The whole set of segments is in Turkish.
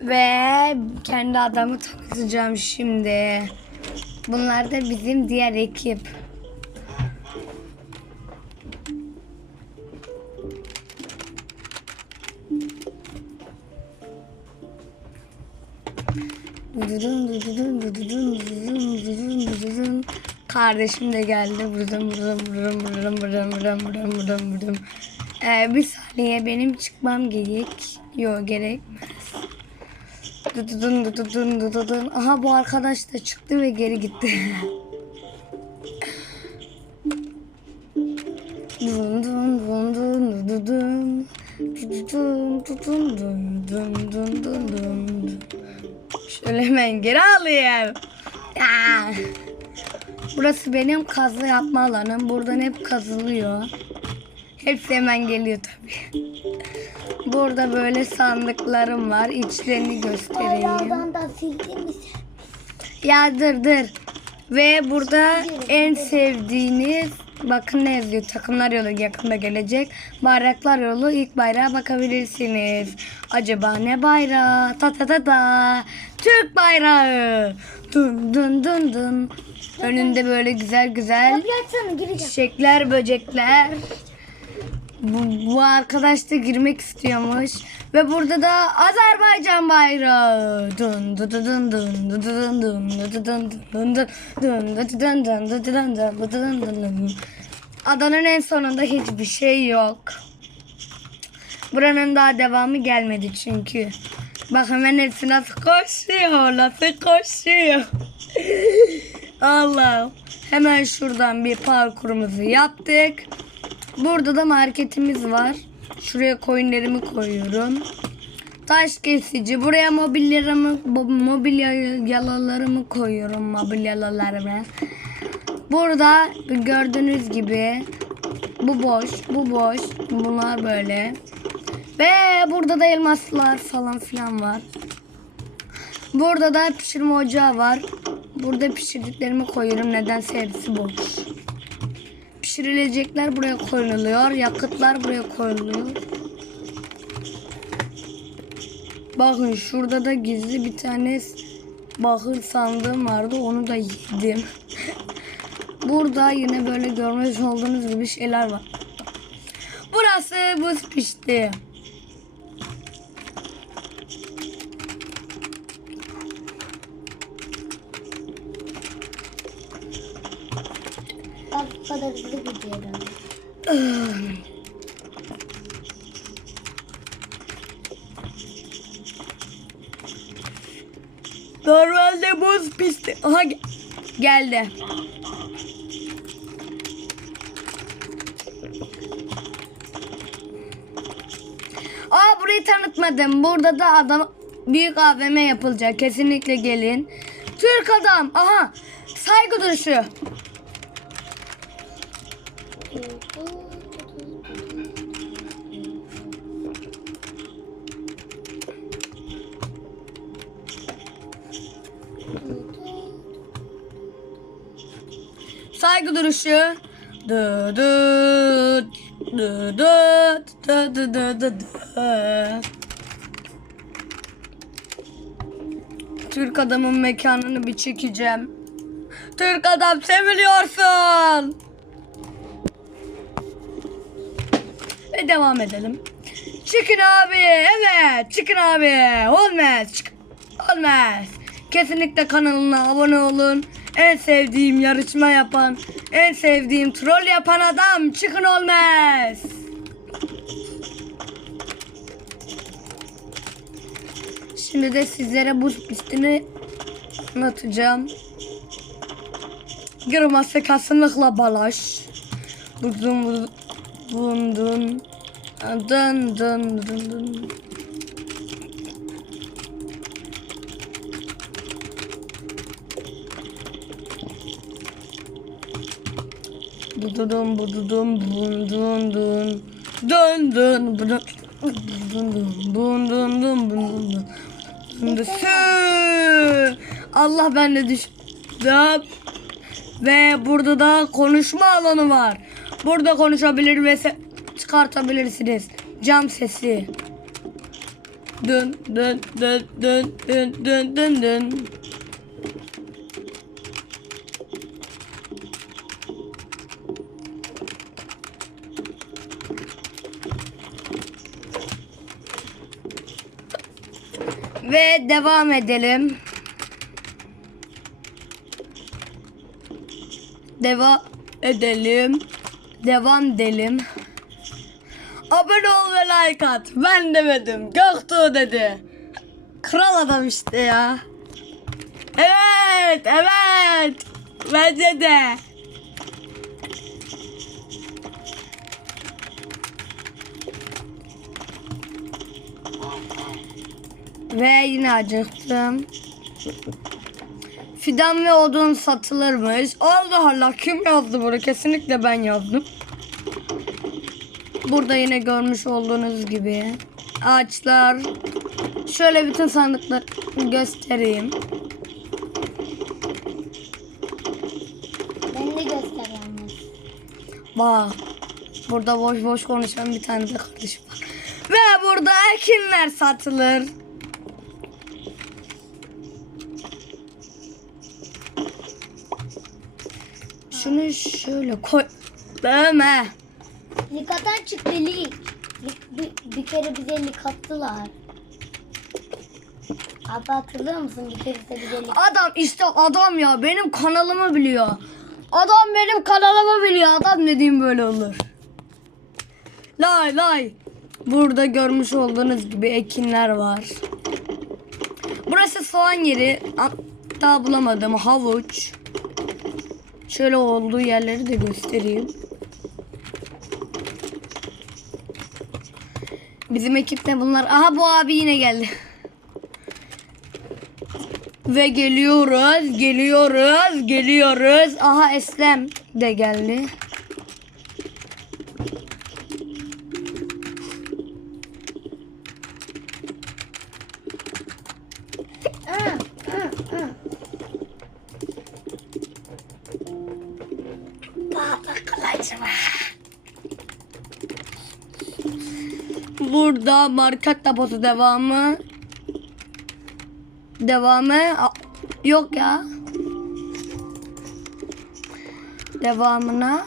Ve kendi adamı tanıtacağım şimdi. Bunlar da bizim diğer ekip. Kardeşim de geldi. Vurdum vurdum vurdum vurdum vurdum vurdum vurdum vurdum vurdum. Ee, bir saniye benim çıkmam gerek. Yok gerekmez. Dududun dududun dududun. Aha bu arkadaş da çıktı ve geri gitti. Dun dun dun dun dududun. Dududun dudun dun dun dun dun dun. Şöyle hemen geri alayım. Ya. Burası benim kazı yapma alanım. Buradan hep kazılıyor. Hepsi hemen geliyor tabii. Burada böyle sandıklarım var. İçlerini göstereyim. Ayağdan da sen? Ya dur dur. Ve burada en sevdiğiniz bakın ne yazıyor takımlar yolu yakında gelecek. Bayraklar yolu ilk bayrağa bakabilirsiniz. Acaba ne bayrağı? Ta ta ta ta. Türk bayrağı. Dun dun dun dun. Önünde böyle güzel güzel çiçekler, böcekler. Bu, bu arkadaş da girmek istiyormuş. Ve burada da Azerbaycan bayrağı. Dun. Adanın en sonunda hiçbir şey yok. Buranın daha devamı gelmedi çünkü. Bak hemen hepsi nasıl koşuyor, nasıl koşuyor. Allah. Hemen şuradan bir parkurumuzu yaptık. Burada da marketimiz var. Şuraya coinlerimi koyuyorum. Taş kesici. Buraya mobilyalarımı, mobilyalarımı koyuyorum. Mobilyalarımı. Burada gördüğünüz gibi bu boş, bu boş. Bunlar böyle. Ve burada da elmaslar falan filan var. Burada da pişirme ocağı var. Burada pişirdiklerimi koyuyorum. Nedense hepsi boş. Pişirilecekler buraya koyuluyor. Yakıtlar buraya koyuluyor. Bakın şurada da gizli bir tane bahır sandığım vardı. Onu da yedim. Burada yine böyle görmüş olduğunuz gibi şeyler var. Burası buz pişti. Kadar hızlı gidiyorum. Normalde buz pisti. Aha ge- geldi. Aa burayı tanıtmadım. Burada da adam büyük AVM yapılacak. Kesinlikle gelin. Türk adam. Aha. Saygı duruşu. Saygı duruşu. Dı dı dı dı dı dı dı dı dı. Türk adamın mekanını bir çekeceğim. Türk adam seviliyorsun. Ve devam edelim. Çıkın abi. Evet. Çıkın abi. Olmaz. Çık. Olmaz. Kesinlikle kanalına abone olun. En sevdiğim yarışma yapan, en sevdiğim troll yapan adam çıkın olmaz. Şimdi de sizlere buz pistini anlatacağım. Girmesi kesinlikle balaş. Dun dun dun dun dun dun dun. Bududum bududum bundun dun. Dun dun budun. Bundun bundun dun bundun. Allah ben de düştüm. Ve burada da konuşma alanı var. Burada konuşabilir ve çıkartabilirsiniz. Cam sesi. Dön dön dön dön dön dön dön dön. Ve devam edelim. Devam edelim. Devam edelim. Abone ol ve like at. Ben demedim. Göktuğ dedi. Kral adam işte ya. Evet, evet. Bence de. Ve yine acıktım. Fidan ve odun satılırmış. Allah Allah kim yazdı bunu? Kesinlikle ben yazdım. Burada yine görmüş olduğunuz gibi ağaçlar. Şöyle bütün sandıkları göstereyim. Ben de göster yalnız. Bak. Burada boş boş konuşan bir tane de kardeşim var. Ve burada ekinler satılır. Şunu şöyle koy. Dövme. Likatan çıktı lik. Lik- bir, bir kere bize lik attılar. Abi hatırlıyor musun? Bir kere bize lik Adam işte adam ya benim kanalımı biliyor. Adam benim kanalımı biliyor. Adam dediğim böyle olur. Lay lay. Burada görmüş olduğunuz gibi ekinler var. Burası soğan yeri. Hatta bulamadım. Havuç. Şöyle olduğu yerleri de göstereyim. Bizim ekipte bunlar. Aha bu abi yine geldi. Ve geliyoruz, geliyoruz, geliyoruz. Aha Eslem de geldi. Burada market deposu devamı. Devamı yok ya. Devamına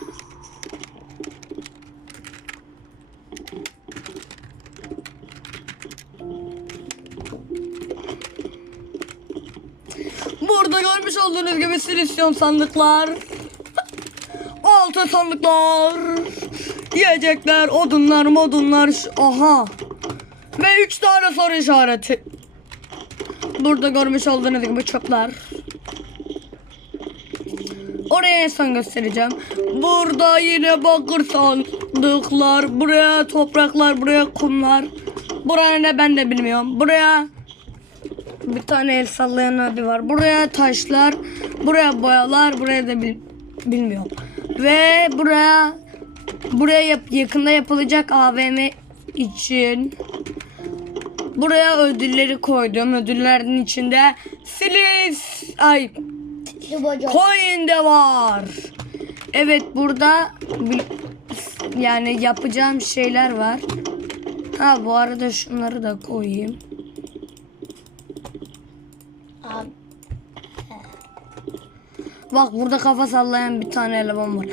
Burada görmüş olduğunuz gibi silisyon sandıklar. Altın sandıklar. Yiyecekler, odunlar, modunlar. Aha. Ve üç tane soru işareti. Burada görmüş olduğunuz gibi çöpler. Oraya en son göstereceğim. Burada yine bakır sandıklar. Buraya topraklar, buraya kumlar. Buraya ne ben de bilmiyorum. Buraya bir tane el sallayan abi var. Buraya taşlar, buraya boyalar, buraya da bil- bilmiyorum. Ve buraya buraya yap- yakında yapılacak AVM için buraya ödülleri koydum. Ödüllerin içinde silis ay coin de var. Evet burada yani yapacağım şeyler var. Ha bu arada şunları da koyayım. Bak burada kafa sallayan bir tane eleman var.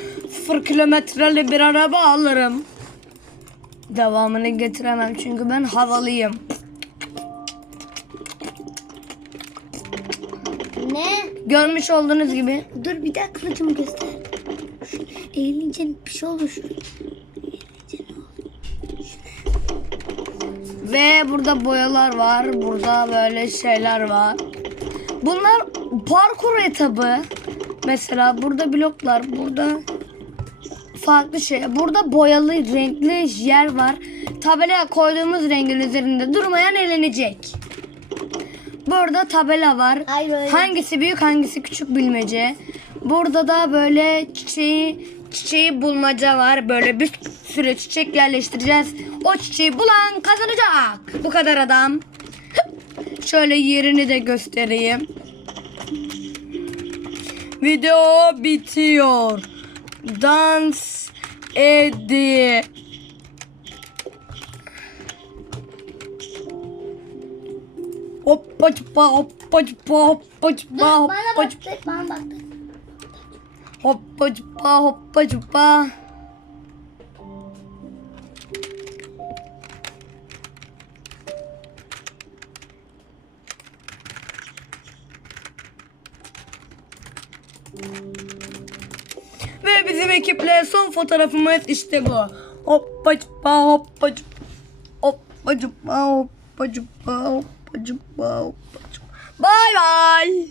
Sıfır kilometreli bir araba alırım. Devamını getiremem çünkü ben havalıyım. ne? Görmüş olduğunuz gibi Dur bir daha kılıcımı göster. Eğilince bir şey olur ve burada boyalar var. Burada böyle şeyler var. Bunlar parkur etabı. Mesela burada bloklar, burada farklı şey. Burada boyalı, renkli yer var. Tabelaya koyduğumuz rengin üzerinde durmayan elenecek. Burada tabela var. Hayır öyle. Hangisi büyük hangisi küçük bilmece. Burada da böyle çiçeği çiçeği bulmaca var. Böyle bir sürü çiçek yerleştireceğiz. O çiçeği bulan kazanacak. Bu kadar adam. Şöyle yerini de göstereyim. Video bitiyor. Dans edi. Hoppa çupa hoppa çupa hoppa bana hoppa baktı. Bana baktı. hoppa çupa hoppa çupa. Bizim ekiple son fotoğrafımız işte bu. Hoppa çupa hoppa çupa. Hoppa çupa hoppa çupa. Bye bye.